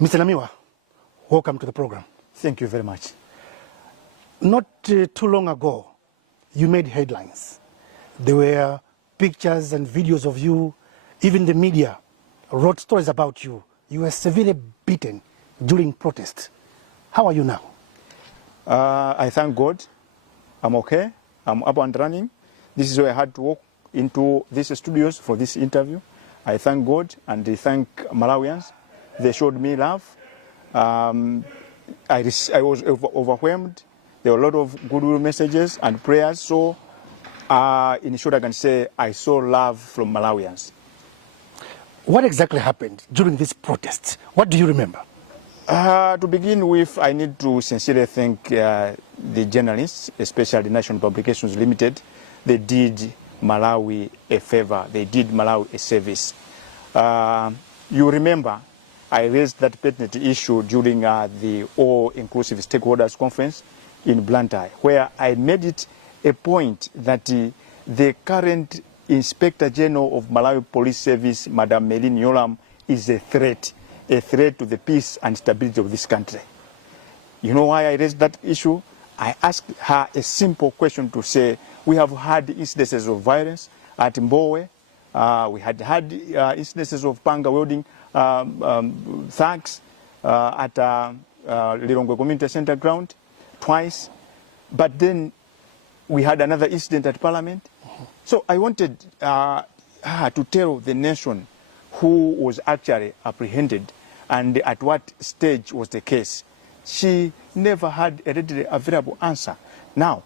Mr. Namiwa, welcome to the program. Thank you very much. Not too long ago, you made headlines. There were pictures and videos of you. Even the media wrote stories about you. You were severely beaten during protests. How are you now? I thank God. I'm okay. I'm up and running. This is why I had to walk into these studios for this interview. I thank God and I thank Malawians. They showed me love. I was overwhelmed. There were a lot of goodwill messages and prayers. So, in short, I can say I saw love from Malawians. What exactly happened during these protests? What do you remember? To begin with, I need to sincerely thank the journalists, especially National Publications Limited. They did Malawi a favor. They did Malawi a service. You remember, I raised that pertinent issue during the All-Inclusive Stakeholders Conference in Blantyre, where I made it a point that the current Inspector General of Malawi Police Service, Madam Mene Yolam, is a threat to the peace and stability of this country. You know why I raised that issue? I asked her a simple question to say, we have had incidences of violence at Mbowe. We had incidences of panga wielding thugs at Lilongwe Community Center ground twice. But then we had another incident at Parliament. So I wanted her to tell the nation who was actually apprehended and at what stage was the case. She never had a readily available answer. Now,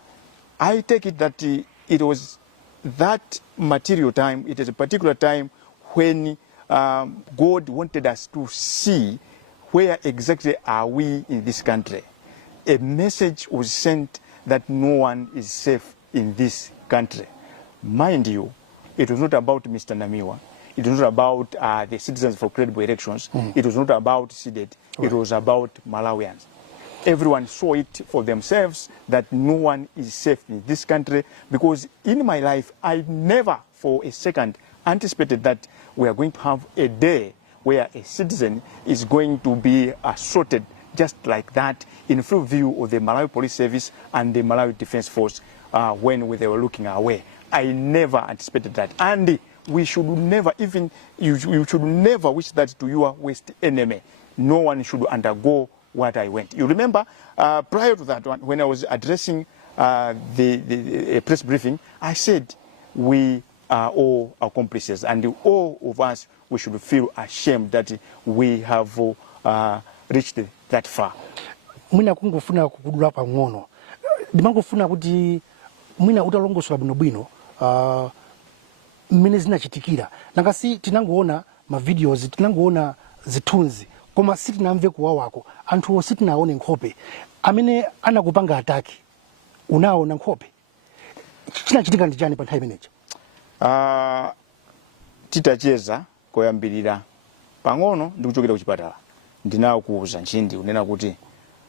I take it that it was that material time, it is a particular time when God wanted us to see where exactly are we in this country. A message was sent that no one is safe in this country. Mind you, it was not about Mr. Namiwa. It was not about the Citizens for Credible Elections. It was not about CDEDI. It was about Malawians. Everyone saw it for themselves that no one is safe in this country, because in my life, I never for a second anticipated that we are going to have a day where a citizen is going to be assaulted just like that in full view of the Malawi Police Service and the Malawi Defense Force when they were looking away. I never anticipated that. And we should never even, you should never wish that to your worst enemy. No one should undergo what I went. You remember, prior to that one, when I was addressing the press briefing, I said we are all accomplices, and all of us, we should feel ashamed that we have reached that far. Mwina kungofuna kukudula pang'ono. Ndimangofuna kuti mwina utalongosola bwinobwino mmene zinachitikira. Nangasi tinangoona ma videos, tinangoona zithunzi, koma sitinamve kuwawako. Anthu sitinaone nkhope. Amene anakupanga ataki, unaona nkhope. Chinachitika ndi chani pa nthawi imeneyo? Titacheza koyambirira pang'ono ndikuchokera kuchipatala. Ndinawo kuuza Ntchindi unena kuti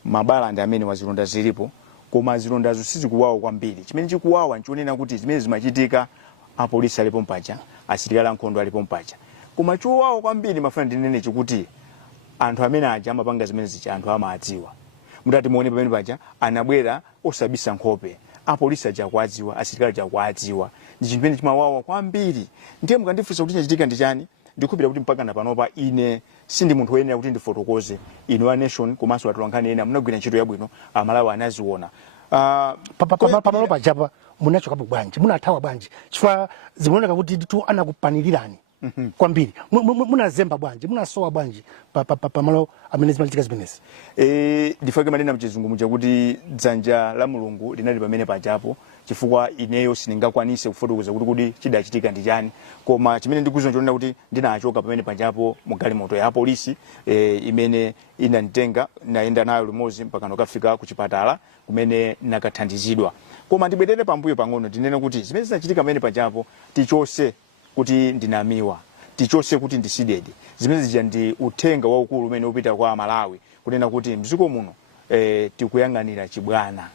mabala ndi amene wazilonda zilipo, koma zilondazo sizikuwawa kwambiri. Chimene chikuwawa nchonena kuti zimene zimachitika Apolisi Alipompo, asilikali ankhondo Alipompo. Koma chowawa kwambiri mafana ndinene chikuti anthu amene aja amapanga zimene zicha anthu amadziwa. Mutati muone pamene paja anabwera osabisa nkhope. Apolisi aja kwadziwa, asilikali aja kwadziwa. Ndi chinthu chimene chimawawa kwambiri. Ndiye mukandifunsa kuti chachitika ndi chani, ndikupira kuti mpaka napanopa ine sindi munthu woyenera kuti ndifotokoze. Inu a nation komanso atolankhani ena munagwira ntchito yabwino, Amalawi anaziona. Pamalopa japa munachoka bwanji, munathawa bwanji, chifukwa zimaoneka kuti tu anakupanilirani kwambiri. Munazemba bwanji, munasowa bwanji pamalo amene zimachitika zimenezi. Ndifake manena mchizungu chakuti dzanja la Mulungu linali pamene pajapo, chifukwa ineyo siningakwanise kufotokoza kuti chidachitika ndi chani. Koma chimene ndikuziona chonena kuti ndinachoka pamene pajapo mugalimoto ya Apolisi imene inanditenga naenda nayo limodzi mpaka ndikafika ku chipatala kumene nakathandizidwa. Koma ndibwerere pambuyo pang'ono ndinene kuti zimene zinachitika pamene pajapo tichose kuti ndinamiwa, tichose kuti ndi CDEDI. Zimene zija ndi uthenga waukulu umene upita kwa Malawi kunena kuti mziko muno tikuyang'anira chibwana.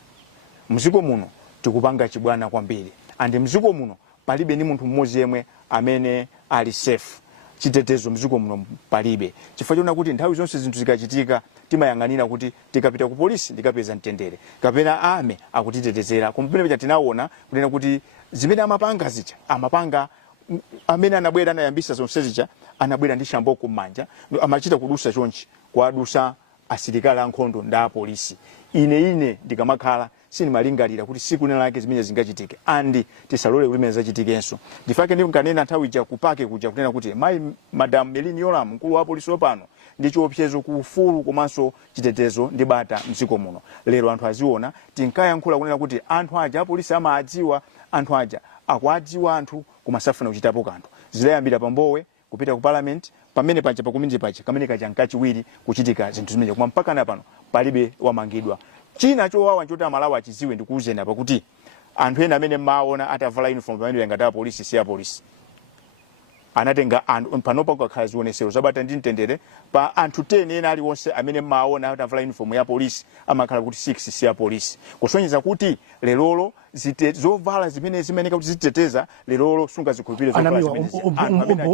Mziko muno tikupanga chibwana kwambiri. And mziko muno palibe ni munthu mmodzi yemwe amene ali safe. chitetezo mziko muno palibe chifukwa chona kuti nthawi zonse zinthu zikachitika timayang'anira kuti tikapita ku polisi ndikapeza mtendere kapena ame akutitetezera kumpene pecha tinaona kunena kuti zimene amapanga amene anabwera anayambisa zonse zicha anabwera ndi shamboko mmanja amachita kudusa chonchi kwadusa asilikali ankhondo nda apolisi ine ndikamakhala sinimalingalira kuti siku lina lake zimene zingachitike andi tisalole kuti zimene zachitikenso ndifake ndi nkanena nthawi ija kupake kuja kunena kuti madam Melini Yoram mkulu wa apolisi opano ndi chiopsezo ku ufulu komanso chitetezo ndi bata mdziko muno lero anthu aziona tinkayankhula kunena kuti anthu aja apolisi amadziwa anthu aja akwadziwa anthu kumasafuna kuchitapo kanthu zidayambira pambowe kupita ku parliament pamene pacha pakumindi pacha kamene kaja nkachiwiri kuchitika zinthu zimene koma mpaka na pano palibe wamangidwa china chowawa nchoti amalawi achiziwe ndikuuzeni apa kuti anthu ena amene maona atavala uniform pamene ngati polisi si apolisi anatenga panopa kukhala zionesero zabata ndi mtendere pa anthu 10 ena aliwonse amene maona atavala uniform ya polisi amakhala kuti 6 si apolisi kusonyeza kuti lelolo zovala zimene zimeneka kuti ziteteza lelolo sunga zikhulupirire zovala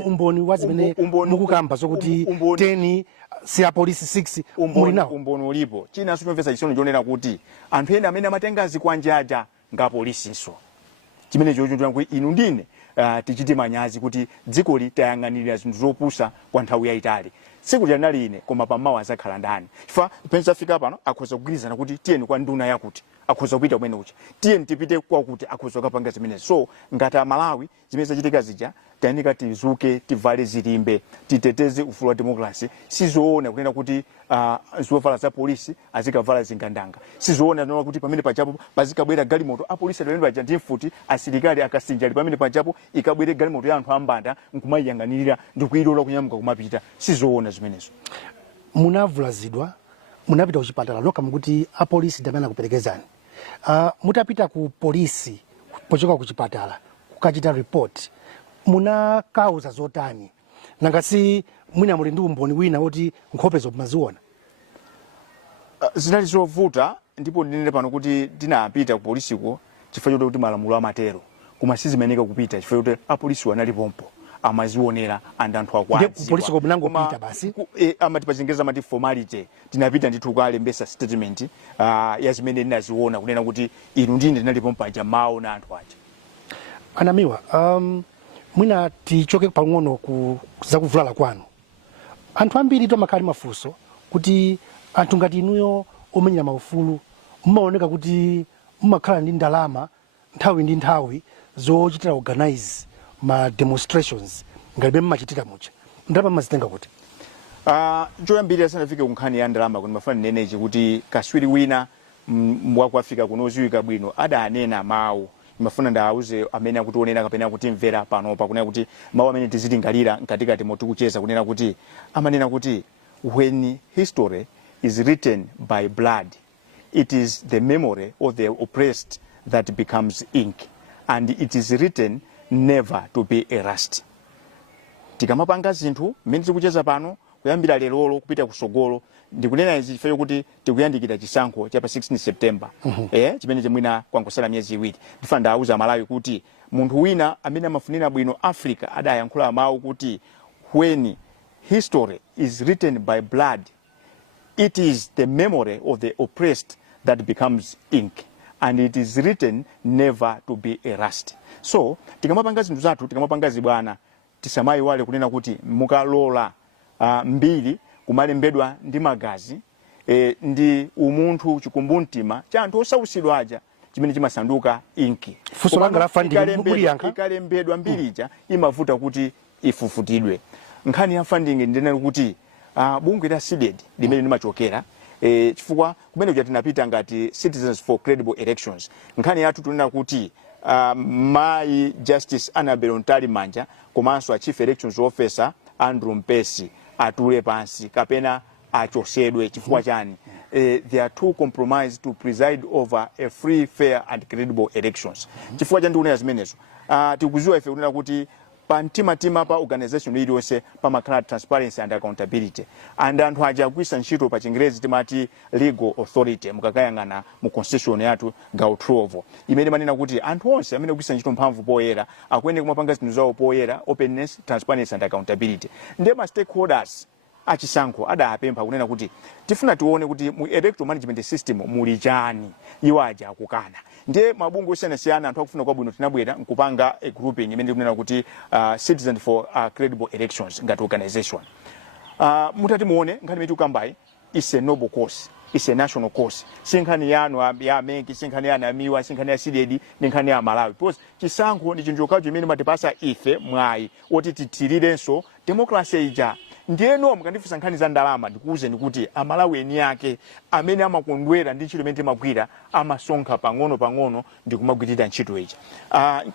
umboni wa zimene mukukamba zokuti 10 si apolisi 6 umboni ulipo china sinomvesa chisono chonena kuti anthu ena amene amatenga azikwanje aja nga polisinso chimene chochitira kuti inu ndine tichite manyazi kuti dziko litayang'anira zinthu zopusa kwa nthawi yayitali siku lyanali ine koma pamawa azakhala ndani chifukwa pensa fika pano akhoza kugwirizana kuti tiyeni kwa nduna yakuti akhoza kupita kumene uchi tiyeni tipite kwakuti akhoza kupanga zimene so ngati Malawi zimene zachitika zija tanika tizuke tivale zilimbe titeteze ufulu wa demokrasi sizoona kunena kuti zovala za polisi azikavala zingandanga sizoona noma kuti pamene pachapo pazikabwera galimoto apolisi adalendo baja ndi mfuti asilikali akasinjali pamene pachapo ikabwere galimoto ya anthu ambanda nkumayiyanganirira ndikuyilola kunyamuka kumapita sizoona zimenezo munavulazidwa munapita kuchipatala lokha mukuti apolisi ndamene kuperekezani mutapita ku polisi pochoka kuchipatala kukachita report muna kauza zotani nangasi mwina muli ndi umboni wina woti nkhope zomaziona zinali zovuta ndipo ndinene pano kuti tinapita ku polisiko chifukwa choti malamulo amatero koma sizimeneka kupita chifukwa choti apolisi Alipompo amazionera anthu akwadziwa ku polisiko munangopita basi amati pachingereza amati formality tinapita ndithu kalembesa statement ya zimene ndinaziona kunena kuti inu ndine Alipompo aja maona anthu aja Anamiwa mwina tichoke pang'ono zakuvulala kwanu anthu ambiri tomakhala mafunso kuti anthu ngati inuyo omenyera maufulu mmaoneka kuti mmakhala ndi ndalama nthawi ndi nthawi zochitira organize ma demonstrations ngati mmachitira mucha ndalama mazitenga kuti choyambirira sanafike kunkhani ya ndalama kuti mafana neneji kuti kaswiri wina wakuafika kunoziwika bwino adanena mawu mafuna ndauze amene akutionera kapena kuti mvera pano pa kunena kuti mawu amene tizilingalira mkatikati motukucheza kunena kuti amanena kuti when history is written by blood it is the memory of the oppressed that becomes ink and it is written never to be erased tikamapanga zinthu mmene tikucheza pano kuyambira lero kupita kusogolo ndikunena izi chifukwa kuti tikuyandikira chisankho cha pa 16 September chimene chimwina kwangosala myezi iwiri ndifuna ndauza Malawi kuti munthu wina amene amafunira bwino Africa adayankhula mawu kuti when history is written by blood it is the memory of the oppressed that becomes ink and it is written never to be erased so tikamapanga zinthu zathu tikamapanga zibwana tisamayi wale kunena kuti mukalola mbiri kumalembedwa ndi magazi ndi umunthu chikumbumtima cha anthu osausidwa aja chimene chimasanduka inki funso langa la funding muliyankha ikalembedwa mbirija imavuta kuti ifufutidwe nkhani ya funding ndinena kuti bungwe la CDEDI limene limachokera chifukwa kumene kuja tinapita ngati Citizens for Credible Elections nkhani yathu tunena kuti Mai Justice Annabel Mmanja komanso a Chief Elections Officer Andrew Mpesi atule pansi kapena achosedwe chifukwa chani they are too compromised to preside over a free fair and credible elections chifukwa chani ndikunena zimenezo tikuziwa ife kunena kuti pa mtima pa organization iliyonse pamakhala transparency and accountability, and anthu aja agwisa ntchito pa Chingerezi timati legal authority mukakayang'ana mu constitution yathu gawo 12 imene manena kuti anthu onse amene agwisa ntchito mphamvu poyera akuyenera kumapanga zinthu zawo poyera, openness, transparency and accountability. Ndema stakeholders achisankho adapempha kunena kuti tifuna tione kuti mu electoral management system muli chani, iwo aja akukana. Ndiye mabungwe osiyanasiyana anthu akufuna kwabwino tinabwera nkupanga a grouping imene ikunena kuti Citizens for Credible Elections ngati organization. Mutati muone nkhani imene tikambayi is a noble cause, is a national cause. Sinkhani yanu ya Meki, sinkhani ya Namiwa, sinkhani ya CDEDI, sinkhani ya Malawi. Because chisankho ndi chinthu chokhacho imene matipasa ife mwayi oti titirirenso democracy ija. Ndiyeno mukandifunsa nkhani za ndalama ndikuuze kuti Amalawi eni yake amene amakondwera ndi ntchito imene timagwira amasonkha pang'ono ndikumagwirira ntchito ija.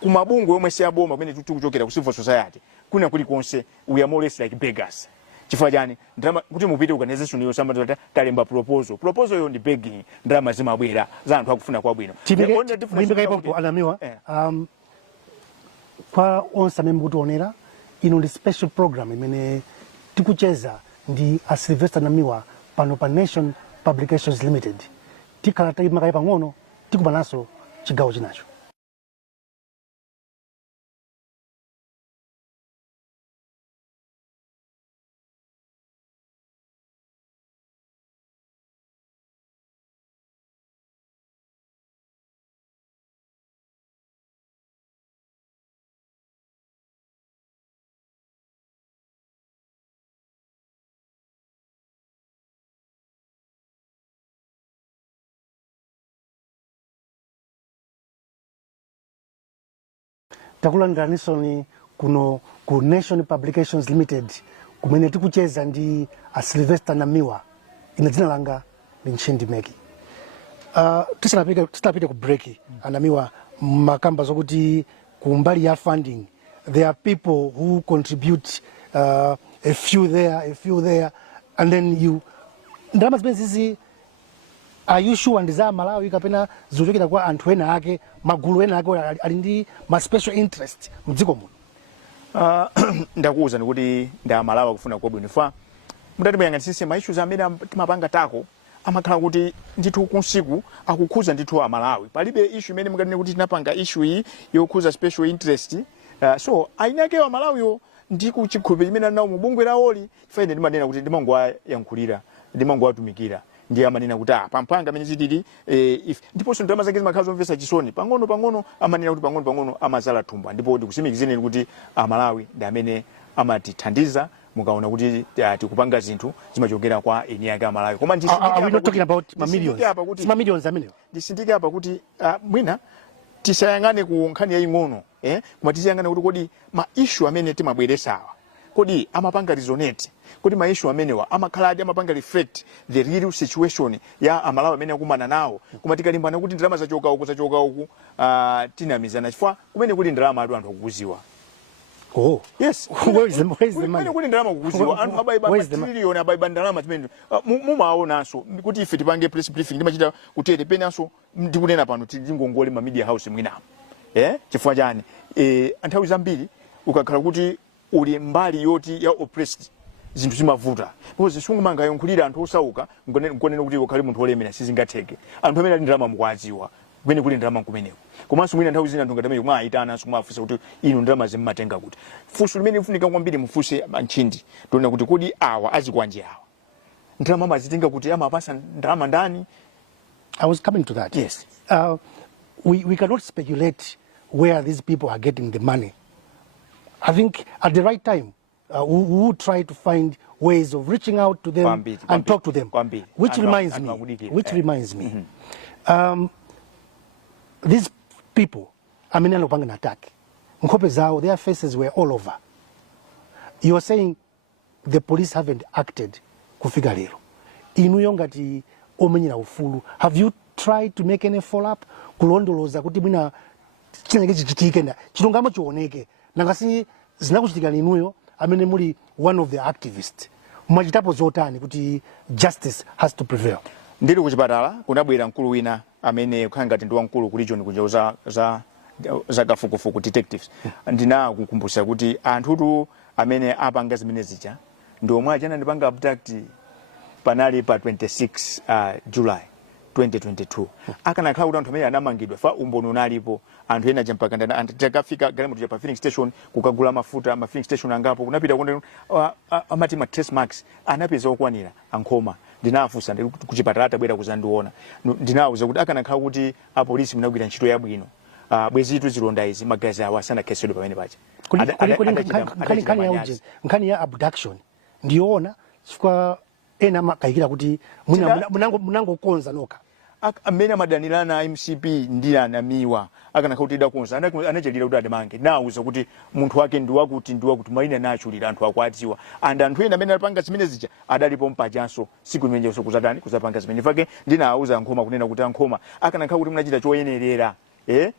Kumabungwe omwe siyaboma kumene tikuchokera ku civil society kuna kulikonse we are more or less like beggars. Chifukwa chani ndalama kuti mupite organization iyo samata talemba proposal yo ndi begging, ndalama zimabwera za anthu akufuna kwabwino. Mwimbe Alipompo Namiwa kwa onse amene mukutionera ino ndi special program imene Kucheza ndi Sylvester Namiwa pano pa Nation Publications Limited. Tikhala tayima pang'ono tikubanaso chigawo chinacho. Takulandiraniso ni kuno ku Nation Publications Limited kumene tikucheza ndi Sylvester Namiwa. Ina dzina langa ni Ntchindi Meki. Tisapite ku break Namiwa makamba zokuti kumbali ya funding there are people who contribute a few there and then you ndalama zimene zizi are you sure ndiza Malawi kapena zochokera kwa anthu ena ake magulu ena ake ali ndi ma special interest mdziko muno? Ndakuuza kuti nda Malawi kufuna kwabwino fa mutati muyang'anisise ma issues amene timapanga tako amakhala kuti ndithu kunsiku akukhuza ndithu Malawi. Palibe issue imene mungatine kuti tinapanga issue iyi yokhuza special interest. So ainake wa Malawi yo ndi kuchikhulupiriro imene nawo mubungwe lawoli faine ndimanena kuti ndimangwa yankhulira ndimangwa atumikira ndiye amanena kuti pampanga amene zitili ndiponso ndalama zake zimakhala zomvetsa chisoni pang'ono amanena kuti pang'ono amazala thumba, ndipo ndikusimikizeni kuti Malawi ndi amene amatithandiza mukaona kuti tikupanga zinthu zimachokera kwa eni yake Malawi. Koma ndisindike apa kuti mwina tisayang'ane ku nkhani yaying'ono koma tisayang'ane kuti kodi ma issue amene timabweresawa kodi amapanga resonate, kodi ma issue amenewa amakhala amapanga reflect the real situation ya Malawi amene akumana nawo. Koma tikalimbana kuti ndalama zachoka uku tinamizana chifukwa kumene kuli ndalama anthu akukuziwa. Oh yes, where is the money? Kuli ndalama kukuziwa anthu abaiba trillion abaiba ndalama zimene mumaonanso kuti ife tipange press briefing ndimachita kutere penanso ndikunena pano tingongole ma media house mwina chifukwa chani anthawi zambiri ukakhala kuti uli mbali yoti ya oppressed zinthu zimavuta because sungumanga yankhulira anthu osauka ngonena kuti ukhale munthu olemera sizingatheke. Anthu amene ali ndalama mukwaziwa kumene kuli ndalama kumeneko. Komanso mwina nthawi zina anthu ngati amene kumayitana kumafunsa kuti inu ndalama zimmatenga kuti funso limene lifunika kwambiri mufunse Ntchindi ndiona kuti kodi awa azikwanje awa ndalama amazitenga kuti amapasa ndalama ndani. I was coming to that. Yes. We cannot speculate where these people are getting the money. I think at the right time, we will try to find ways of reaching out to them and talk to them. Which reminds me, these people, amene alopanga attack, nkhope zao, their faces were all over. You are saying the police haven't acted kufika lero. Inuyo ngati omenyera ufulu. Have you tried to make any follow-up? Kulondoloza kuti mwina chinenge chichitike nda chilungamo chioneke. Nangasi zinakuchitika inuyo amene muli one of the activists. Mwachitapo zotani kuti justice has to prevail. Ndili kuchipatala kunabwera mkulu wina amene kukhala ngati ndi wamkulu ku region kunja za zakafukufuku detectives ndinakukumbutsa kuti anthutu amene apanga zimene zija ndi omwe achana ndipanga abduct panali pa 26 July 2022 akanakhala kuti anthu amene anamangidwa fa umboni unalipo anthu ena champakanda anthu takafika galimoto pa filling station kukagula mafuta ma filling station angapo kunapita kunde amati ma trace marks anapeza okwanira ankhoma ndinafusa kuchipatala atabwera kuzandiona ndinawuza kuti akanakhala kuti apolisi munagwira ntchito yabwino bwezitu zilonda izi magazi awo asanakhesedwe pamene pacha nkhani ya abduction ndiyoona chifukwa ena makayikira kuti munangokonza nokha amene amadanirana MCP ndi Namiwa akanakhala kuti idakonza anachalira kuti adamange nawuza kuti munthu wake ndiwakuti maina nachulira anthu akwadziwa and anthu ena amene alipanga zimene zija adalipo mpajanso siku limenenso kuzapanga zimene fake ndinawuza ankhoma kunena kuti ankhoma akanakhala kuti munachita choyenerera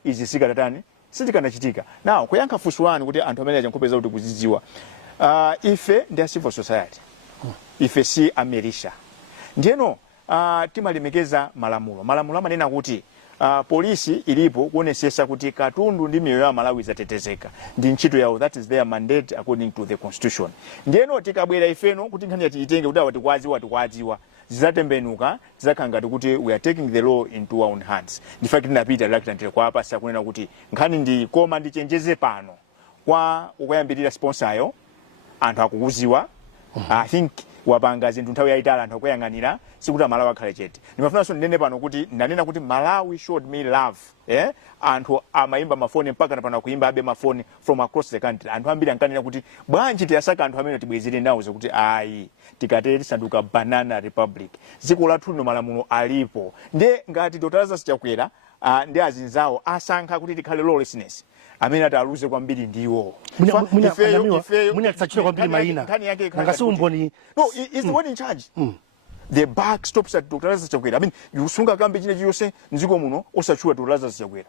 izi sikatatani sitikanachitika now kuyankha funso lanu kuti anthu amene achankhope kuti kuzidziwa ife ndi a civil society ife si amerisha ndiyeno timalemekeza malamulo amanena kuti polisi ilipo kuonesesa kuti katundu ndi miyoyo ya Malawi zatetezeka ndi ntchito yawo, that is their mandate according to the constitution. Ndiyeno tikabwera ifeno kuti nkhani yatitenge kuti tikwadziwa zizatembenuka zizakangati kuti we are taking the law into our own hands. Ndifaki tinapita reluctant kwa hapa sasa kunena kuti nkhani ndi koma ndichenjeze pano kwa ukuyambirira sponsayo anthu akukuziwa. I think wapanga zinthu nthawi yayitali anthu akuyang'anira sikuti Malawi akhale chete. Ndimafunanso ndinene pano kuti ndanena kuti Malawi showed me love. Anthu amayimba mafoni mpaka napano kuimba abe mafoni from across the country. Anthu ambiri ankanena kuti bwanji tiyasaka anthu amene tibwezere nawo kuti ayi tikateri tisanduka banana republic. Dziko lathu no malamulo alipo. Nde ngati totalaza sichakwera ndi azinzawo asankha kuti tikhale lawlessness. Amene ataluze kwambiri ndiwo. Muna tsachira kwambiri maina. Ngasi umboni. No, is the one in charge. The back stops at Dr. Lazarus Chakwera. I mean, you sunga kambe chine chiyose nziko muno osachua Dr. Lazarus Chakwera.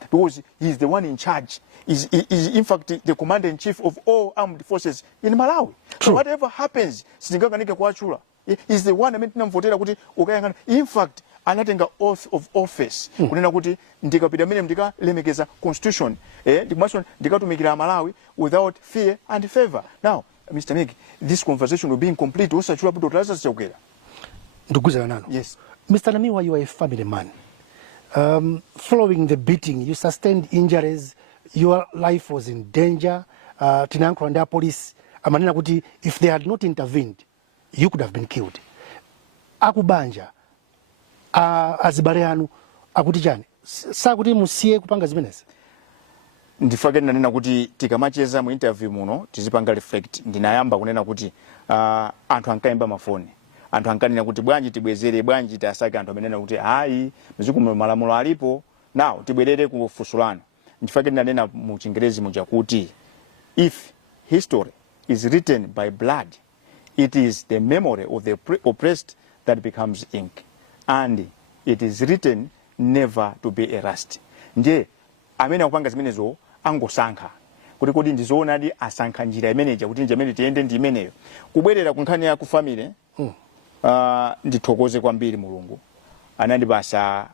Because he is the one in charge. Is in fact the commander in chief of all armed forces in Malawi. So whatever happens, singakanike kwachula. Is the one amene tinamvotera kuti ukayangana. In fact, anatenga oath of office kunena kuti ndikapita mene ndikalemekeza constitution ndikatumikira Malawi without fear and favor. Now Mr. Meki, this conversation will be incomplete osachula kuti Dr. Lazarus Chakwera. Ndukuzana nalo. Yes. Mr. Namiwa, you are a family man. Following the beating, you sustained injuries, your life was in danger. Tinankro and Apolisi amanena kuti if they had not intervened, you could have been killed. Akubanja azibareanu akuti chani sakuti musiye kupanga zimenezi. Ndifake nanena kuti tikamacheza mu interview muno tizipanga reflect. Ndinayamba kunena kuti anthu ankaimba mafoni, anthu ankanena kuti bwanji tibwezere, bwanji tasaka, anthu amenena kuti hayi mziku malamulo alipo. Now tibwerere ku fusulano. Ndifake nanena mu Chingerezi muja kuti if history is written by blood, it is the memory of the oppressed that becomes ink, and it is written never to be erased. Nje amene akupanga zimenezo angosankha kuti kodi ndizoona ndi asankha njira imeneja kuti njamene tiende ndi imeneyo kubwerera ku nkhani ya ku family. Ndithokoze kwambiri Mulungu anandipasa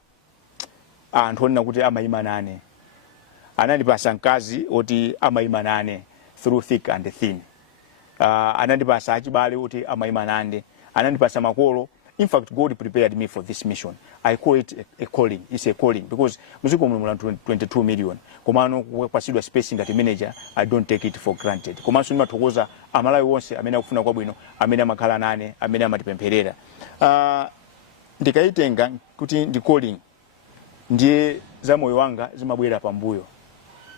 anthu onena kuti amayima nane, anandipasa mkazi oti amayima nane through thick and thin, anandipasa achibale oti amayima nane, anandipasa makolo. In fact, God prepared me for this mission. I call it a calling. It's a calling because muziko mula 22 million. Komano kwasidwa spacing at manager, I don't take it for granted. Komano nima tokoza Amalawi wonse amene akufuna kwa bwino, amene amakhala nane, amene amatipempherera. Ndikaitenga kuti ndi calling ndiye za moyo wanga zimabwera pambuyo.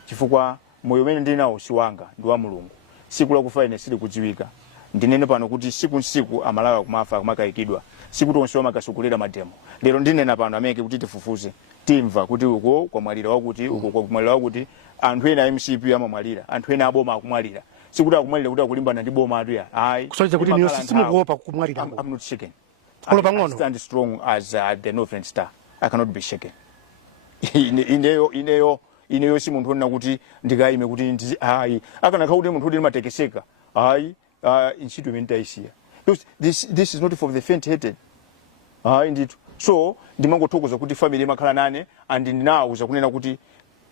Chifukwa moyo umene ndili nawo si wanga, ndi wa Mulungu. Siku la kufa ine sili kudziwika. Ndinene pano kuti siku Amalawi akumafa akumakayikidwa. Siku tonse makasukulira mademo. Lero ndinena pano Ameki kuti tifufuze. Timva kuti uko kwa mwalira wakuti uko kwa mwalira wakuti anthu ena MCP amamwalira, anthu ena aboma akumwalira. Sikuti akumwalira kuti akulimbana ndi boma atuya. Hayi. Kusoja kuti niyo simukuopa kumwalira. I'm not shaken. I stand strong as the Northern Star. I cannot be shaken. Ineyo si munthu ona kuti ndikayime kuti ndizi hayi. Akanakha kuti munthu uli matekeseka. Hayi. Ntchito imene taisiya. This is not for the faint-hearted. Indeed. So ndimangothokoza kuti family makhala nane and ndinawuza kunena kuti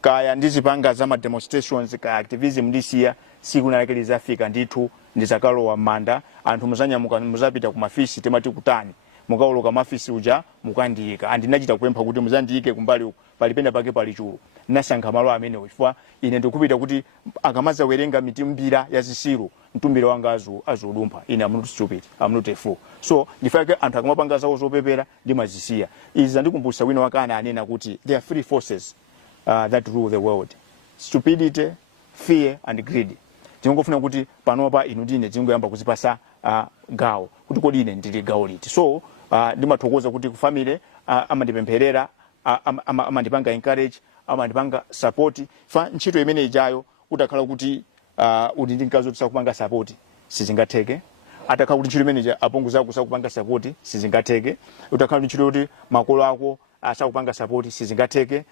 kaya ndizipanga za demonstrations kaya activism ndisiya siku nalake lizafika ndithu ndizakalowa manda anthu muzanyamuka muzapita ku mafisi temati kutani mukawoloka mafisi uja mukandiyika andinachita kupempha kuti muzandiyike kumbali palipenda pake palichulu nasankha malo amenewo chifukwa ine ndikupita kuti akamaza werenga mitimbira ya zisiru mtumbira wanga azudumpha ine I'm not stupid, I'm not a fool. So ndifake anthu akamapanga zawo zopepera ndimazisiya izi ndikumbutsa wina wakana anena kuti there are three forces that rule the world: stupidity, fear and greed. Tingofuna kuti panopa inu ndine tingoyamba kuzipasa gawo kuti kodi ine ndili gawo liti. So ndimathokoza kuti ku family amandipempherera amandipanga encourage amandipanga support fa ntchito imene ijayo utakhala kuti udi ndinkazo kupanga support sizingatheke atakhala kuti ntchito imene ija apunguza kusakupanga support sizingatheke utakhala ntchito kuti makolo ako asakupanga support sizingatheke.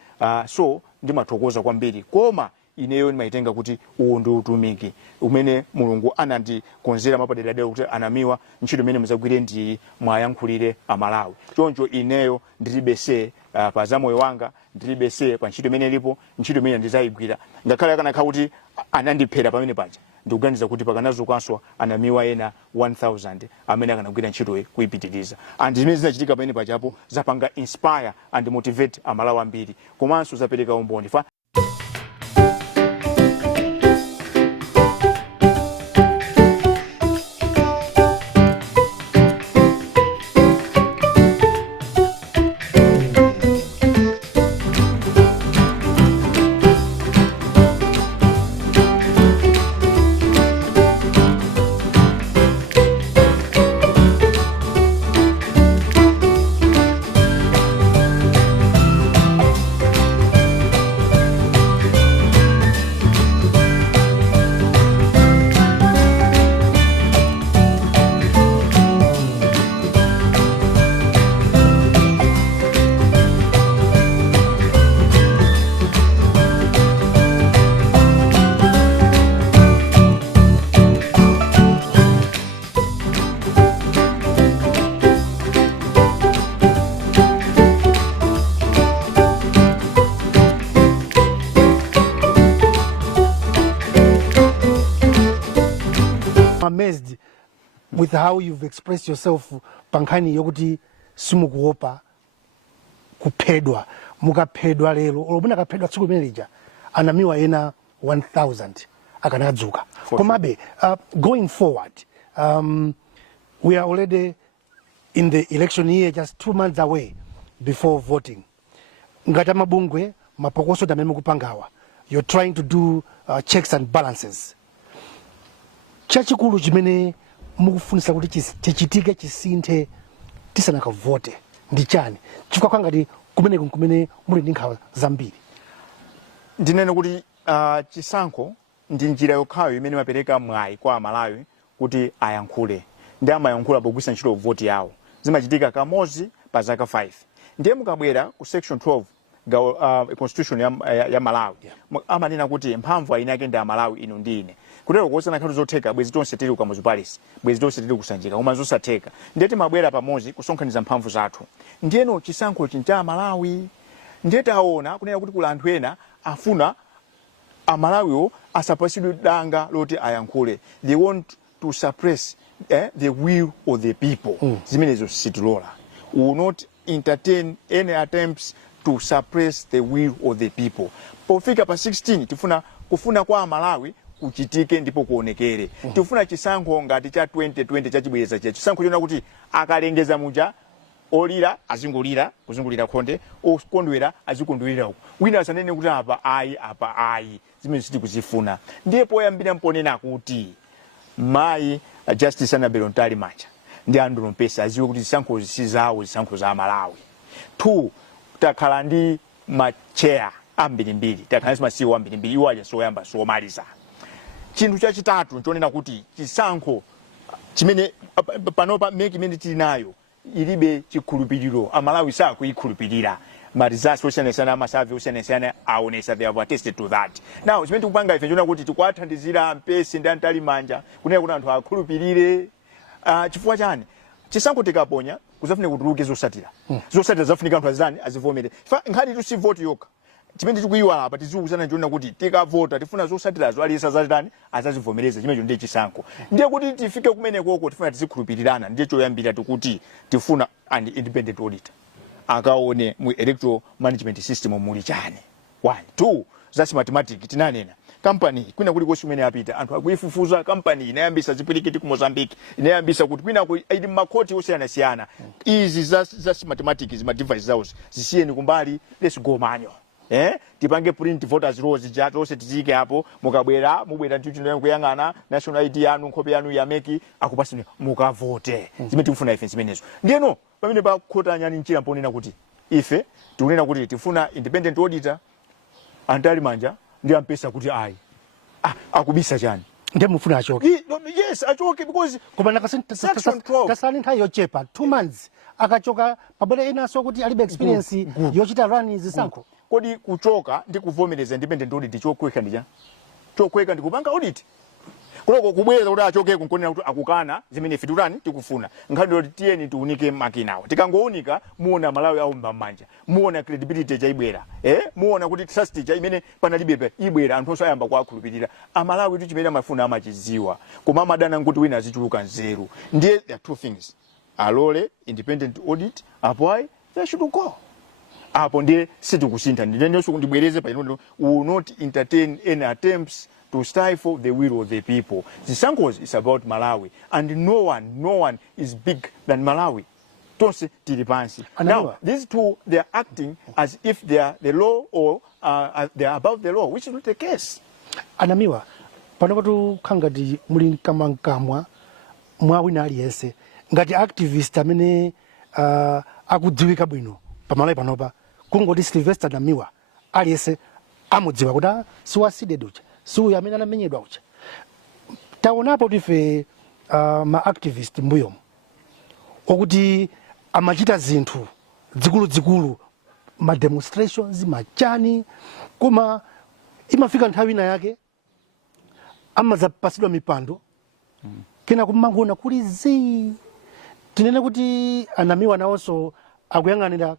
So ndimathokoza kwambiri koma ineyo ndimaitenga kuti uwu ndi utumiki umene Mulungu anandikonzera mapadera kuti Anamiwa ntchito imene muzagwire ndi mwayankhulire Amalawi. Choncho ineyo ndilibese pa za moyo wanga ndilibese pa ntchito imene ilipo ntchito imene ndizayigwira ngakhale akanakhala kuti anandiphera pamene paja ndikuganiza kuti pakanazukanso Anamiwa ena 1000 amene akanagwira ntchito kuipitiriza and zimene zinachitika pamene pajapo zapanga inspire and motivate Amalawi ambiri komanso zapereka umboni fa amazed with how you've expressed yourself pankhani yokuti simukuopa kuphedwa mukaphedwa lero olomuna kaphedwa tsiku limene lija Anamiwa ena 1000 akanadzuka komabe going forward we are already in the election year, just 2 months away before voting. Ngati mabungwe mapokoso amene mukupangawa, you're trying to do checks and balances. Chachikulu chimene mukufunisa kuti chichitike chisinthe tisanakavote ndi chani chifukwa kwangati kumene muli ndi nkhawa zambiri. Ndinene kuti chisankho ndi njira yokhayo imene mapereka mwayi kwa Amalawi kuti ayankhule ndi amayankhula pogwisa ntchito voti yawo zimachitika kamodzi pa zaka 5. Ndiye mukabwera ku section 12 constitution ya Malawi amanena kuti mphamvu ayina yake ndi Amalawi inu ndine kutero kuosana nkhatu zotheka bwezi tonse tili ku Apolisi bwezi tonse tili kusanjika koma zosatheka ndiye timabwera pamodzi kusonkhaniza mphamvu zathu. Ndiyeno chisankho chinja Malawi ndiye taona kunena kuti kula anthu ena afuna Amalawiwo asapasidwe danga loti ayankhule. They want to suppress the will of the people. Zimenezo situlola. We will not entertain any attempts to suppress the will of the people. Pofika pa 16 kufuna kwa Amalawi kuchitike ndipo kuonekere. Tifuna chisankho ngati cha 2020 chachibweza cha chisankho chona kuti akalengeza muja olira azingulira kuzungulira khonde okondwera azikondwera uko wina asanene kuti apa ayi zimene siti kuzifuna. Ndipo yambira mponena kuti mai Justice Anabelo Ntali Mmanja ndi Andrew Mpesa aziwe kuti zisankho zisizawo zisankho za Malawi. 2 takhala ndi macheya ambirimbiri takhala ndi masiwo ambirimbiri iwaja soyamba somaliza. Chinthu chachitatu nchonena kuti chisankho chimene panopa Meki imene tili nayo ilibe chikhulupiriro. Amalawi sakuyikhulupirira. Marizasi osiyana amasavi osiyana aonesa they have attested to that. Now chimene tikupanga ife nchona kuti tikwathandizira Mpesa ndi Ntali Mmanja kunena kuti anthu akhulupirire. Chifukwa chani chisankho tikaponya kuzafune kutuluke zosatira. Zosatira zafunika anthu azani azivomere. Nkhani tu si vote yoka chimene tikuyiwala apa tiziuzana ndiona kuti tikavota tifuna zosatirazo aliyesa zachitani azazivomereza chimene ndiye chisankho ndiye kuti tifike kumene koko tifuna tizikhulupirirana ndiye choyambira tikuti tifuna an independent auditor akaone mu electoral management system muli chani 1 2 zasi mathematics tinanena company kwina kuli kosi kumene apita anthu akuifufuza company inayambisa zipirikiti ku Mozambique inayambisa kuti kwina ili makoti osiyana izi zasi mathematics ma device zawo zisiyeni kumbali let's go manual tipange print voters rolls jato ose tizike hapo mukabwera mubwera ntchito kuyang'ana national ID yanu nkhope yanu ya Meki akupasani mukavote zimene tikufuna ife zimenezo ndiyeno pamene pa khota nyani nchira mponena kuti ife tikunena kuti tifuna independent auditor antali manja ndi ampesa kuti ayi akubisa chani ndiye mufuna achoke yes achoke because koma nakasani nthawi yochepa 2 months akachoka pabwera enaso kuti alibe experience yochita run zisankho kodi kuchoka ndi kuvomereza independent audit chokweka ndija chokweka ndi kupanga audit kuloko kubweza kuti achoke kunkonena kuti akukana zimene ife tutani tikufuna nkhani yoti tiyeni tiunike makinawo tikangounika muona Malawi au mmanja muona credibility chaibwera muona kuti trust cha imene panalibe ibwera anthu osayamba kwakhulupirira amalawi tu chimene amafuna amachiziwa koma amadana kuti wina azichuluka nzeru ndiye there are two things alole independent audit apo ayi they should go apo ndiye sitikusintha ndiyenso kundibwereze pa ino will not entertain any attempts to stifle the will of the people. Zisankho is about Malawi, and no one is big than Malawi. Tonse tilipansi. Now, these two, they are acting as if they are the law or they are above the law, which is not the case. Namiwa, panokuti khangati muli nkamwa mwawina aliyese ngati activist amene akudziwika bwino pamalawi panopa kungoti Sylvester Namiwa aliyese amudziwa kuti siwa CDEDI ucha siuyo amene anamenyedwa ucha taonapo tife ma activist mbuyomu okuti amachita zinthu dzikulu ma demonstrations machani koma imafika nthawi ina yake amazapasidwa mipando kena kumangona kuli zi tinene kuti Namiwa nawonso akuyang'anira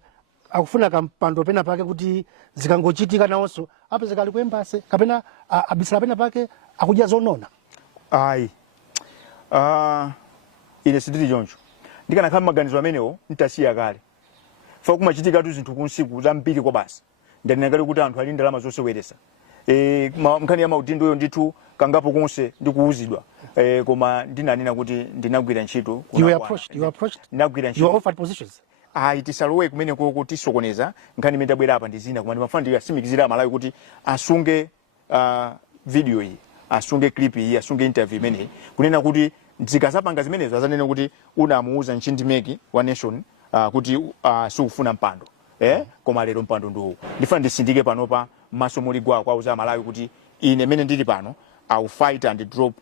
akufuna kampando pena pake kuti zikangochitika nawonso apezeka ali kuembase kapena abisala pena pake akuja zonona ayi ine sidili jonjo ndikana kama maganizo amenewo ntasiya kale fa kumachitika tu zinthu kunsiku zambiri kwa basi ndanenekale kuti anthu ali ndalama zoseweresa mkhani ya maudindo yo ndithu kangapo konse ndikuuzidwa koma ndinanena kuti ndinagwira ntchito you approached ndinagwira ntchito you offered positions tisalowe kumene kuti sokoneza nkhani imene tabwera apa ndizina koma ndimafuna ndiyasimikizira Malawi kuti asunge video iyi asunge clip iyi asunge interview imene kunena kuti zikazapanga zimenezo azanena kuti unamuuza Ntchindi Meki wa nation kuti sikufuna mpando koma lero mpando ndo ndifuna ndisindike panopa maso muligwa kwa uza Malawi kuti ine mene ndili pano I will fight and drop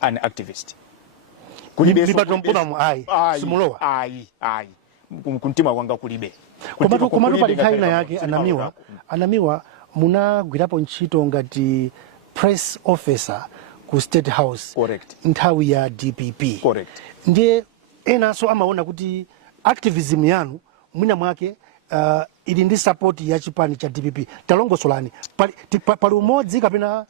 an activist kulibe simulowa ayi kuntima kwanga kulibe koma pali nthawi yake Namiwa munagwirapo ntchito ngati press officer ku State House correct nthawi ya DPP correct ndiye enaso amaona kuti activism yanu mwina mwake ili ndi support ya chipani cha DPP talongosolani pali umodzi kapena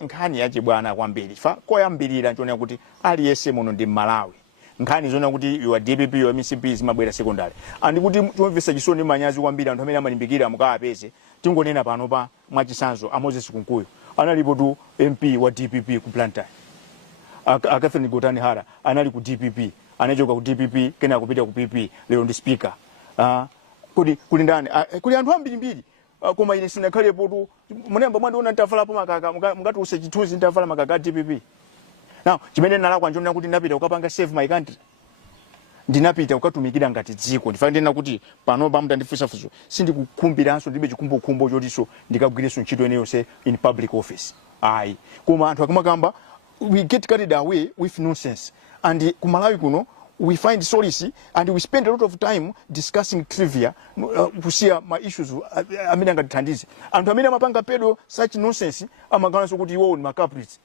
nkhani yachi bwana kwambiri fa koyambirira nchonera kuti aliyese muno ndi Malawi nkhani zona kuti you are DPP you are MCP zimabwera secondary andi kuti chomvesa chisoni manyazi kwambiri anthu amene amalimbikira mukapeze tingonena pano pa mwachisanzo Moses Kunkuyo analipo tu MP wa DPP ku Plantain Catherine Gotani Hara anali ku DPP anachoka ku DPP kena kupita ku PP lero ndi speaker kuli ndani kuli anthu ambiri koma ine sinakhalepo tu munemba mwandiona ntafalapo makaka mungati usachithuzi ntafala makaka DPP now chimene nalakwa njonena kuti ndapita ukapanga save my country ndinapita ukatumikira ngati dziko ndifanira kuti pano pamuta ndifusafuso sindikukhumbiranso ndibe chikumbokhumbo chotiso ndikagwireso ntchito ene yonse in public office ayi koma anthu akumakamba we get carried away with nonsense and ku Malawi kuno we find solace and we spend a lot of time discussing trivia kusia ma issues amene angatithandize anthu amene amapanga pedo such nonsense amakananso kuti iwo ni macaprice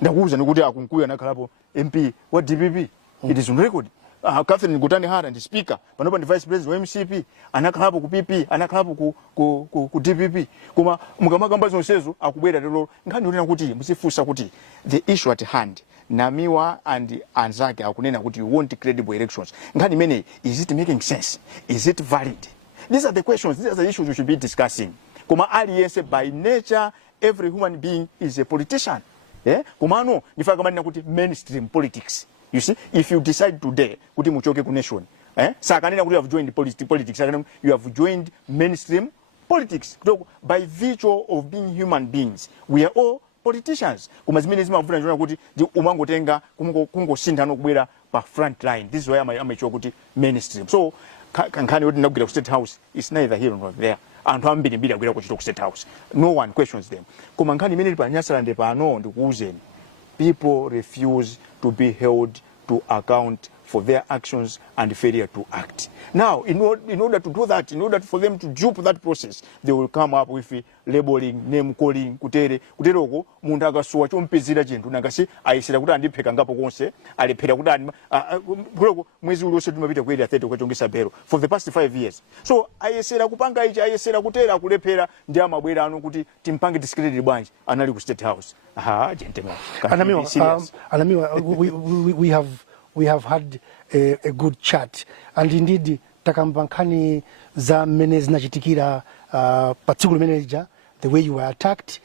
ndakuuza nikuti akunkuya nakhalapo MP wa DPP it is on record Catherine Gutani Hara ndi speaker panopa ndi vice president wa MCP anakhalapo ku PP anakhalapo ku DPP koma mukamakamba zonsezo akubwera lero nkhani yonena kuti musifusa kuti the issue at hand Namiwa and anzake akunena kuti you want credible elections nkhani imene is it making sense, is it valid? These are the questions, these are the issues we should be discussing. Koma aliyense by nature every human being is a politician. Kumano nifaka manina kuti mainstream politics. You see, if you decide today kuti muchoke ku nation, sakanena kuti you have joined politics, you have joined mainstream politics. By virtue of being human beings, we are all politicians. Kuma zimene zimavuna njona kuti umangotenga kungosintha nokubwera pa front line. This is why I'm kuti mainstream. So kankhani kuti ndakubwera ku State House is neither here nor there. Anthu ambiri akwera kuchita ku State House. No one questions them. Koma nkhani imene pa nyasala ndi pano ndikuuzeni. People refuse to be held to account for their actions and failure to act. Now, in order to do that, in order for them to dupe that process, they will come up with labeling, name calling, kuteroko, mundu akasuwa chompezera chintu nangasi ayisira kuti andipheka ngapo konse, aliphera kuti kuloko mwezi uliwonse tumapita ku area 30 ukachongesa bero for the past 5 years. So ayesera kupanga ichi, ayesera kutera kulephera ndi amabwera anu kuti timpange discredit bwanji anali ku State House. Gentlemen. Anamiwa, we have had a good chat, and indeed takambankani za Mene zinachitikira pa tsiku limene the way you were attacked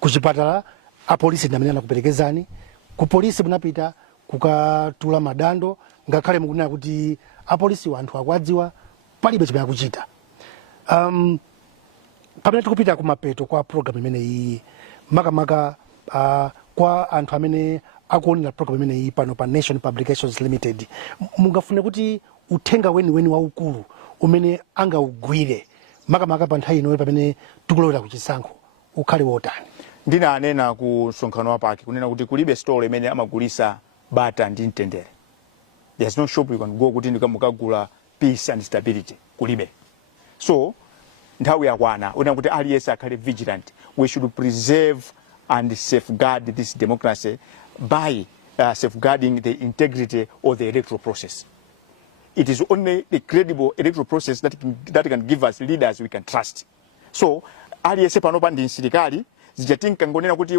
kuchipatala apolisi ndamene anakuperekezani ku polisi munapita kukatula madando ngakhale mukunena kuti apolisi wanthu akwadziwa palibe chimene akuchita. Pamene tikupita kumapeto kwa program imene iyi makamaka kwa anthu amene akuonera program imene iyi pano pa Nation Publications Limited, mungafune kuti uthenga weni waukulu umene angaugwire makamaka pa nthawi ino pamene tikulowera kuchisankho ukhale wotani? Ndina anena ku msonkhano wapaki kunena kuti kulibe store imene amagulisa bata ndi mtendere. There's no shop you can go kuti ndikamukagula peace and stability, kulibe. So nthawi yakwana unena kuti aliyense akhale vigilant. We should preserve and safeguard this democracy by safeguarding the integrity of the electoral process. It is only the credible electoral process that can give us leaders we can trust. So, aliyese panopa ndi nsilikali, zijatinka ngonena kuti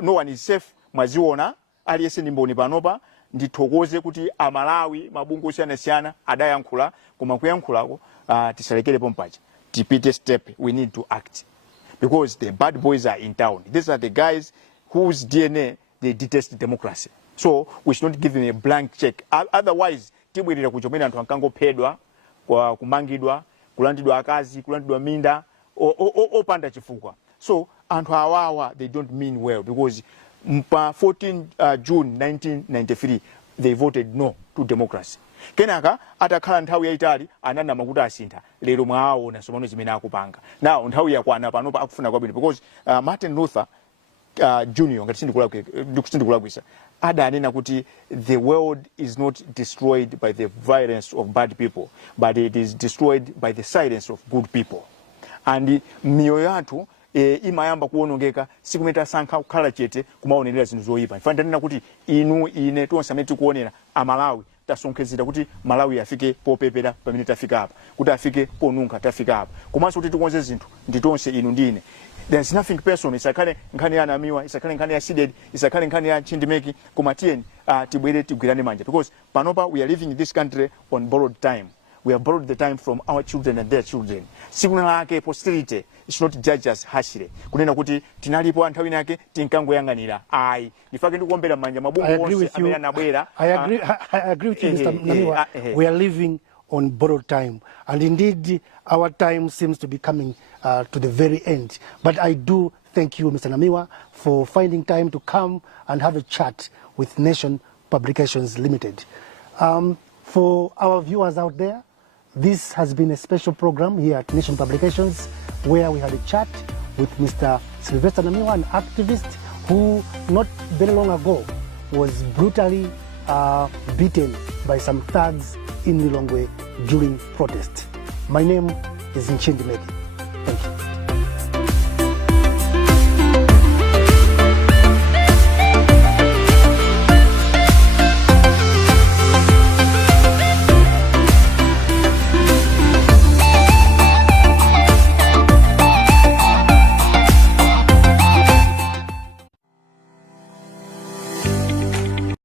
no one is safe, mwaziona, aliyese nimboni panopa, ndithokoze kuti amalawi, mabungu usiyana adayankhula, kuma kuyankhulako, tisalekele pompaja. Tipite step, we need to act. Because the bad boys are in town. These are the guys whose DNA they detest democracy. So we should not give them a blank check. Otherwise, tibwirira kuchomena anthu ankangopedwa, kumangidwa, kulandidwa akazi, kulandidwa minda, opanda chifukwa. So anthu awawa, they don't mean well because 14 June 1993 they voted no to democracy. Kenaka atakhala nthawi yaitali anana makuti asintha lero mwaona somano zimene akupanga. Now nthawi yakwana panopa akufuna kwabwino because Martin Luther Junior ngati sindikulakwisa adanena kuti the world is not destroyed by the violence of bad people but it is destroyed by the silence of good people. And miyoyo yathu imayamba kuonongeka sikumeta sankha kukhala chete kumaonera zinthu zoyipa. Fandanena kuti inu ine tonse amene tikuonera amalawi tasonkhezera kuti Malawi afike popepera pamene tafika hapa, kuti afike ponunkha tafika hapa, komanso kuti tikonze zinthu nditonse inu ndine. There's nothing personal. Isakhale nkhani ya Namiwa, isakhale nkhani ya CDEDI, isakhale nkhani ya Ntchindi Meki, koma tiyeni tibwere tigwirane manja because panopa we are living in this country on borrowed time. We have borrowed the time from our children and their children. Sikuna lake posterity should not judge us harshly. Kunena kuti tinalipo anthawi nake tinkangoyanganira. Nifake ndikuombera manja mabungu onse amene anabwera. I agree with you, Mr. Namiwa. We are living on borrowed time, and indeed our time seems to be coming to the very end. But I do thank you, Mr. Namiwa, for finding time to come and have a chat with Nation Publications Limited. For our viewers out there, this has been a special program here at Nation Publications where we had a chat with Mr. Sylvester Namiwa, an activist who not very long ago was brutally beaten by some thugs in Lomwe during protest. My name is Ntchindi Meki.